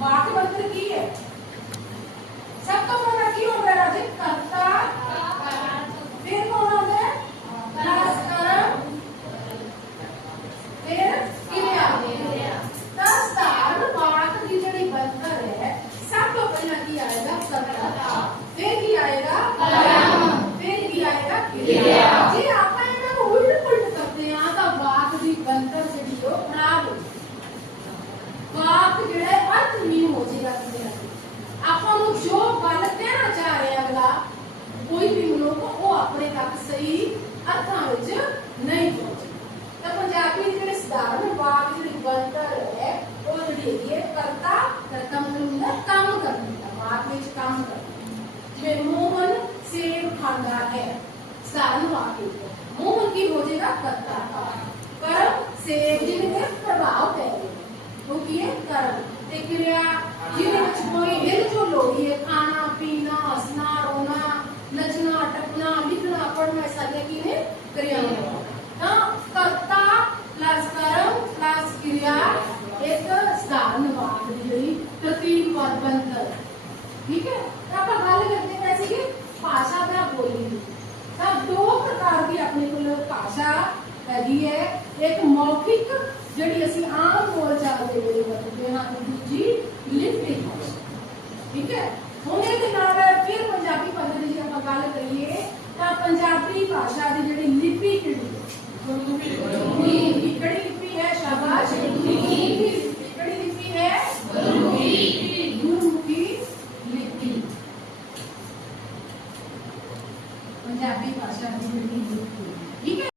बात बंद की है। सब तो होना की होगा राजे कर्ता फिर कौन होता है कर्म फिर क्रिया दस बात की जड़ी बंद है। सब तो पहला की आएगा कर्ता फिर की आएगा कर्म फिर की आएगा, क्रिया। जी, आप इनका उल्ट उल्ट करते हैं। आ तो बात दी बंद कर जड़ी हो, खराब हो। बात जड़े स्थान वाक्य बनता है और ये कर्ता कर्ता काम करने का काम करने मोहन सेब खाना है स्थान वाक्य मोहन की हो जाएगा कर्ता का कर्म सेब जिन्हें प्रभाव कहते हैं वो की है कर्म देखिए मेरा ये जो लोग ये खाना ਸਧਾਰਨ ਵਾਕ ਦੀ ਜਿਹੜੀ ਤਰਤੀਬ ਪਦ ਬਣਤਰ ਠੀਕ ਹੈ ਤਾਂ ਆਪਾਂ ਗੱਲ ਕਰਦੇ ਪਏ ਸੀਗੇ ਭਾਸ਼ਾ ਦਾ ਬੋਲੀ ਦੀ ਤਾਂ ਦੋ ਪ੍ਰਕਾਰ ਦੀ ਆਪਣੇ ਕੋਲ ਭਾਸ਼ਾ ਹੈਗੀ ਹੈ ਇੱਕ ਮੌਖਿਕ ਜਿਹੜੀ ਅਸੀਂ ਆਮ ਬੋਲ ਚਾਲ ਦੇ ਵਿੱਚ ਵਰਤਦੇ ਹਾਂ ਤੇ ਦੂਜੀ ਲਿਖਤੀ ਭਾਸ਼ਾ ਠੀਕ ਹੈ ਹੁਣ ਇਹਦੇ ਨਾਲ ਫਿਰ ਪੰਜਾਬੀ ਪੱਧਰ ਦੀ ਜੇ ਆਪਾਂ ਗੱਲ ਕਰੀਏ ਤਾਂ ਪੰਜਾਬੀ ਭਾਸ਼ਾ ਦੀ ਜਿਹੜੀ ਲਿਪੀ ਕਿਹੜੀ ਪੰਜਾਬੀ ਭਾਸ਼ਾ ਦੀ ਜਿਹੜੀ ਠੀਕ ਹੈ?